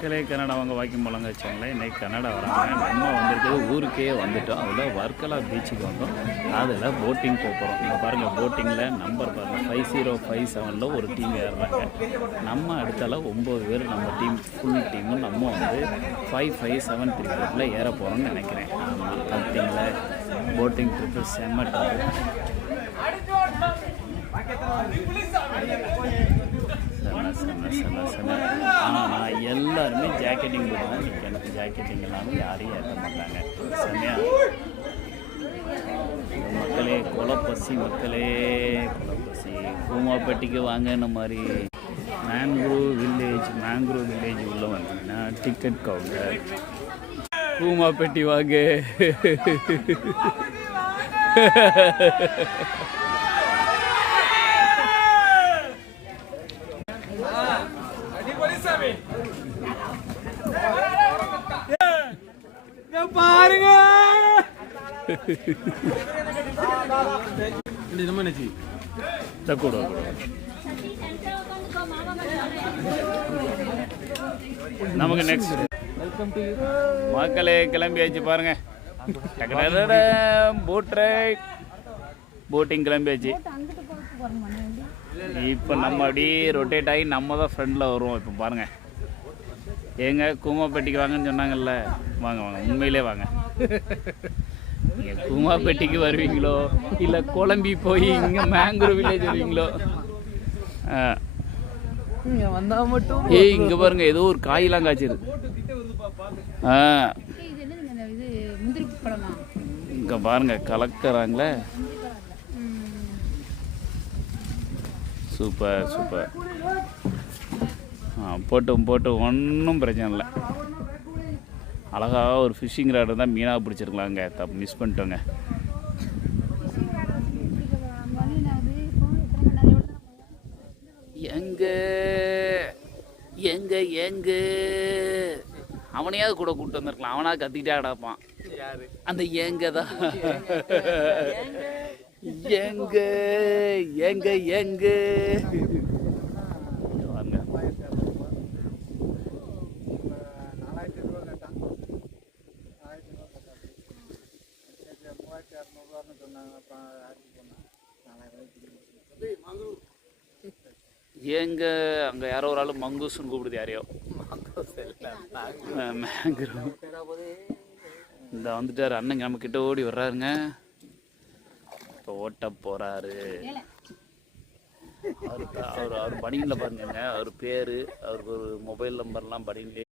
மக்களே கனடா வாங்க வாக்கிங் போலாங்க வச்சாங்களேன். இன்றைக்கி கனடா வராங்க. நம்ம வந்திருக்கிறது ஊருக்கே வந்துவிட்டோம். அதில் வர்க்கலா பீச்சுக்கு வந்தோம். அதில் போட்டிங் போகிறோம். நீங்கள் பாருங்கள், போட்டிங்கில் நம்பர் பாருங்கள் 5057 ஒரு டீம் ஏறுறாங்க. நம்ம அடுத்தால 9 பேர் நம்ம டீம் ஃபுல் டீமும் நம்ம வந்து 5573 போட்டில் ஏற போகிறோம்னு நினைக்கிறேன். பார்த்தீங்களா, போட்டிங் ட்ரிப்பு செம்ம ஆனால் நான் எல்லாருமே ஜாக்கெட்டிங் போடுவேன். நிற்கணும். ஜாக்கெட்டிங் இல்லாமல் யாரையும் ஏற்ற மாட்டாங்க. செம்மையாக மக்களே, கொலப்பசி மக்களே, கொலப்பசி கூமாப்பட்டிக்கு வாங்கின மாதிரி மேங்க்ரோவ் வில்லேஜ் உள்ளே வந்தீங்கன்னா டிக்கெட் கவுண்டர். கூமாப்பட்டி வாங்க. பாருங்க நமக்கு நெக்ஸ்ட் மக்களே கிளம்பியாச்சு. பாருங்க, போட்டிங் கிளம்பியாச்சு. இப்போ நம்ம அப்படியே ரொட்டேட் ஆகி நம்ம தான் ஃப்ரெண்டில் வருவோம். இப்போ பாருங்க, ஏங்க கூமாப்பட்டிக்கு வாங்கன்னு சொன்னாங்கல்ல, வாங்க வாங்க, உண்மையிலே வாங்க. நீங்கள் கூமாப்பட்டிக்கு வருவீங்களோ இல்லை குழம்பி போய் இங்கே மேங்க்ரோவ் வில்லேஜ் வருவீங்களோ? வந்தால் மட்டும் இங்கே பாருங்க, ஏதோ ஒரு காயெல்லாம் காய்ச்சிருது. இங்கே பாருங்க கலக்கிறாங்களே. சூப்பர். போட்டு ஒன்றும் பிரச்சனை இல்லை. அழகாக ஒரு ஃபிஷ்ஷிங் ராட் தான் மீனாக பிடிச்சிருக்கலாங்க. தப்பு மிஸ் பண்ணிட்டோங்க. எங்க அவனையாவது கூட கூப்பிட்டு வந்திருக்கலாம். அவனாவது கத்திக்கிட்டே கிடப்பான். அந்த எங்க தான் எங்க ஏங்க அங்கே யாரோ ஒரு ஆள் மங்கூஸ்ன்னு கூப்பிடுது. யாரையோ மேங்க்ரோவ். இந்த வந்துட்டார் அண்ணங்க, நம்ம கிட்ட ஓடி வர்றாருங்க. இப்போ ஓட்ட போறாரு. அவர் பனியில் பாருங்க, அவர் பேர், அவருக்கு ஒரு மொபைல் நம்பர்லாம் பனியிலே